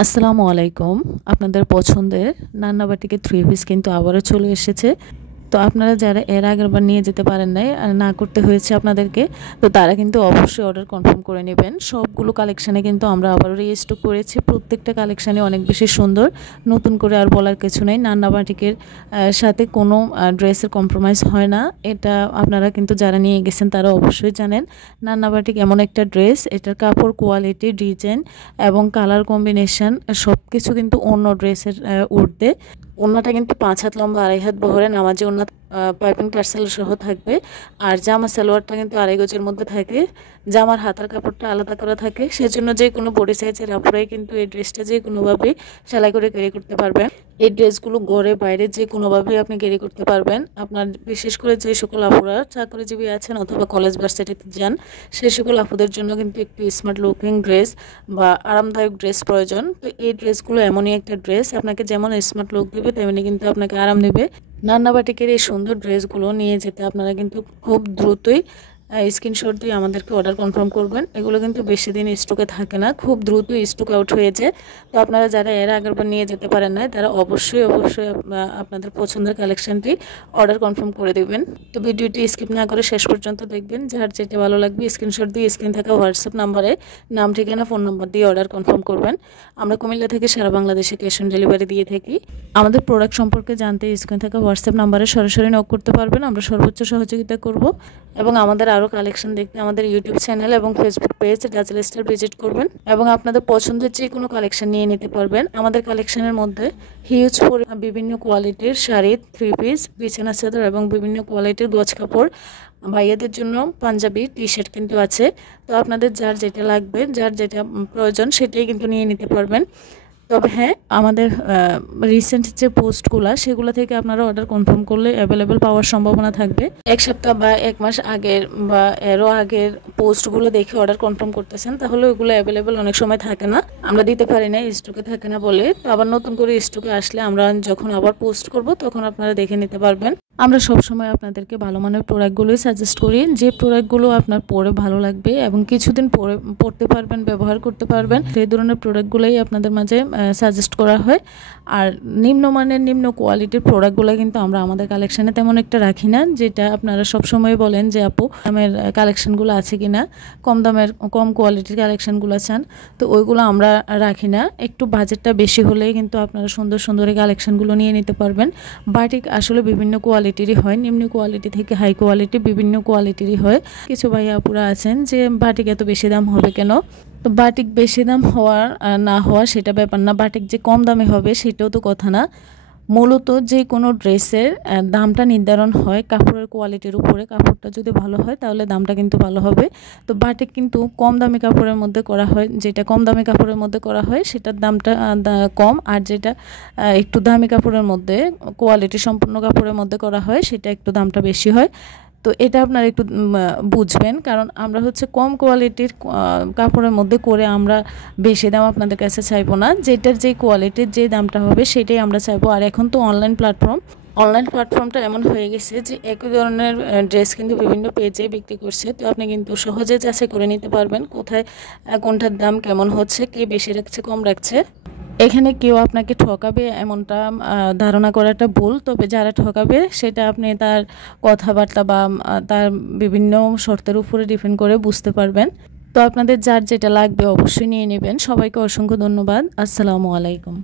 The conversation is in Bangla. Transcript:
আসসালামু আলাইকুম। আপনাদের পছন্দের নান্না বাটিকের থ্রি পিস কিন্তু আবারও চলে এসেছে। তো আপনারা যারা এর আগেরবার নিয়ে যেতে পারেন নাই আর না করতে হয়েছে আপনাদেরকে, তো তারা কিন্তু অবশ্যই অর্ডার কনফার্ম করে নেবেন। সবগুলো কালেকশানে কিন্তু আমরা আবারও রিস্টক করেছি। প্রত্যেকটা কালেকশানে অনেক বেশি সুন্দর, নতুন করে আর বলার কিছু নেই। নান্না বাটিকের সাথে কোনো ড্রেসের কম্প্রোমাইজ হয় না। এটা আপনারা কিন্তু যারা নিয়ে গেছেন তারা অবশ্যই জানেন। নান্না বাটিক এমন একটা ড্রেস, এটার কাপড় কোয়ালিটি, ডিজাইন এবং কালার কম্বিনেশন সব কিছু কিন্তু অন্য ড্রেসের ঊর্ধ্বে। ওড়নাটা কিন্তু 5 হাত লম্বা, 2.5 হাত বহরে নামাজি ওড়না পাইপিং টার্সেল সহ থাকবে। আর জামা সালোয়ারটা কিন্তু 2.5 গজের মধ্যে থাকে। জামার হাতার কাপড়টা আলাদা করা থাকে, সেজন্য যে কোনো বডি সাইজের আপুরাই কিন্তু এই ড্রেসটা যে কোনোভাবে সেলাই করে ক্যারি করতে পারবেন। এই ড্রেসগুলো ঘরে বাইরে যে কোনোভাবেই আপনি ক্যারি করতে পারবেন। আপনার বিশেষ করে যে সকল আপুরা চাকরিজীবী আছেন অথবা কলেজ ভার্সিটিতে যান, সেই সকল আপুদের জন্য কিন্তু একটু স্মার্ট লুকিং ড্রেস বা আরামদায়ক ড্রেস প্রয়োজন। তো এই ড্রেসগুলো এমনই একটা ড্রেস, আপনাকে যেমন স্মার্ট লুক দেবে তেমনি কিন্তু আপনাকে আরাম দেবে। নান্না বাটিকের এই সুন্দর ড্রেসগুলো নিয়ে যেতে আপনারা কিন্তু খুব দ্রুতই স্ক্রিনশট দিয়ে আমাদেরকে অর্ডার কনফার্ম করবেন। এগুলো কিন্তু বেশি দিন স্টকে থাকে না, খুব দ্রুত স্টক আউট হয়েছে। তো আপনারা যারা এর আগেরবার নিয়ে যেতে পারেন না, তারা অবশ্যই আপনাদের পছন্দের কালেকশানটি অর্ডার কনফার্ম করে দেবেন। তো ভিডিওটি স্কিপ না করে শেষ পর্যন্ত দেখবেন। যার যেটা ভালো লাগবে স্ক্রিনশট দিয়ে স্ক্রিন থাকা হোয়াটসঅ্যাপ নাম্বারে নাম, ঠিকানা, ফোন নাম্বার দিয়ে অর্ডার কনফার্ম করবেন। আমরা কুমিল্লা থেকে সারা বাংলাদেশে ক্যাশ অন ডেলিভারি দিয়ে থাকি। আমাদের প্রোডাক্ট সম্পর্কে জানতে স্ক্রিন থাকা হোয়াটসঅ্যাপ নাম্বারে সরাসরি নক করতে পারবেন। আমরা সর্বোচ্চ সহযোগিতা করব। এবং আমাদের আরও কালেকশন দেখতে আমাদের ইউটিউব চ্যানেল এবং Facebook page dazzle star visit করবেন এবং আপনাদের পছন্দের যে কোনো কালেকশন নিয়ে নিতে পারবেন। আমাদের কালেকশনের মধ্যে হিউজ বিভিন্ন কোয়ালিটির শাড়ি, থ্রি পিস, বিছানা চাদর এবং বিভিন্ন কোয়ালিটির গজ কাপড়, ভাইয়াদের জন্য পাঞ্জাবি, টি শার্ট কিন্তু আছে। তো আপনাদের যার যেটা লাগবে, যার যেটা প্রয়োজন সেটাই কিন্তু নিয়ে নিতে পারবেন। তবে হ্যাঁ, আমাদের রিসেন্ট যে পোস্টগুলো সেগুলো থেকে আপনারা অর্ডার কনফার্ম করলে অ্যাভেলেবেল পাওয়ার সম্ভাবনা থাকবে। এক সপ্তাহ বা 1 মাস আগের বা এরও আগের পোস্টগুলো দেখে অর্ডার কনফার্ম করতেছেন, তাহলে ওইগুলো অ্যাভেলেবেল অনেক সময় থাকে না, আমরা দিতে পারি না, স্টকে থাকে না বলে। তো আবার নতুন করে স্টকে আসলে আমরা যখন আবার পোস্ট করব তখন আপনারা দেখে নিতে পারবেন। আমরা সবসময় আপনাদেরকে ভালো মানের প্রোডাক্টগুলোই সাজেস্ট করি, যে প্রোডাক্টগুলো আপনার পরে ভালো লাগবে এবং কিছুদিন পরে পরতে পারবেন, ব্যবহার করতে পারবেন, সেই ধরনের প্রোডাক্টগুলোই আপনাদের মাঝে সাজেস্ট করা হয়। আর নিম্নমানের, নিম্ন কোয়ালিটির প্রোডাক্টগুলো কিন্তু আমরা আমাদের কালেকশানে তেমন একটা রাখি না। যেটা আপনারা সবসময় বলেন যে আপু দামের কালেকশানগুলো আছে কি না, কম দামের কম কোয়ালিটির কালেকশানগুলো চান, তো ওইগুলো আমরা রাখি না। একটু বাজেটটা বেশি হলেই কিন্তু আপনারা সুন্দর সুন্দর এই কালেকশানগুলো নিয়ে নিতে পারবেন। বাটিক আসলে বিভিন্ন কোয়ালিটিরই হয়, নিম্ন কোয়ালিটি থেকে হাই কোয়ালিটি বিভিন্ন কোয়ালিটিরই হয়। কিছু ভাইয়া আপুরা আছেন যে বাটিক এত বেশি দাম হবে কেন, তো বাটিক বেশি দাম হওয়ার না হওয়া সেটা ব্যাপার না, বাটিক যে কম দামে হবে সেটাও তো কথা না। মূলত যে কোনো ড্রেসের দামটা নির্ধারণ হয় কাপড়ের কোয়ালিটির উপরে। কাপড়টা যদি ভালো হয় তাহলে দামটা কিন্তু ভালো হবে। তো বাটিক কিন্তু কম দামি কাপড়ের মধ্যে করা হয়, যেটা কম দামি কাপড়ের মধ্যে করা হয় সেটার দামটা কম, আর যেটা একটু দামি কাপড়ের মধ্যে কোয়ালিটি সম্পূর্ণ কাপড়ের মধ্যে করা হয় সেটা একটু দামটা বেশি হয়। তো এটা আপনারা একটু বুঝবেন, কারণ আমরা হচ্ছে কম কোয়ালিটির কাপড়ের মধ্যে করে আমরা বেশি দাম আপনাদের কাছে চাইবো না। যেটার যে কোয়ালিটির যে দামটা হবে সেটাই আমরা চাইবো। আর এখন তো অনলাইন প্ল্যাটফর্মটা এমন হয়ে গেছে যে একই ধরনের ড্রেস কিন্তু বিভিন্ন পেজে বিক্রি করছে। তো আপনি কিন্তু সহজে যাচাই করে নিতে পারবেন কোথায় কোনটার দাম কেমন হচ্ছে, কে বেশি রাখছে কম রাখছে। এখানে কেউ আপনাকে ঠকাবে এমনটা ধারণা করাটা ভুল। তবে যারা ঠকাবে সেটা আপনি তার কথাবার্তা বা তার বিভিন্ন শর্তের উপরে ডিপেন্ড করে বুঝতে পারবেন। তো আপনাদের যার যেটা লাগবে অবশ্যই নিয়ে নেবেন। সবাইকে অসংখ্য ধন্যবাদ। আসসালামু আলাইকুম।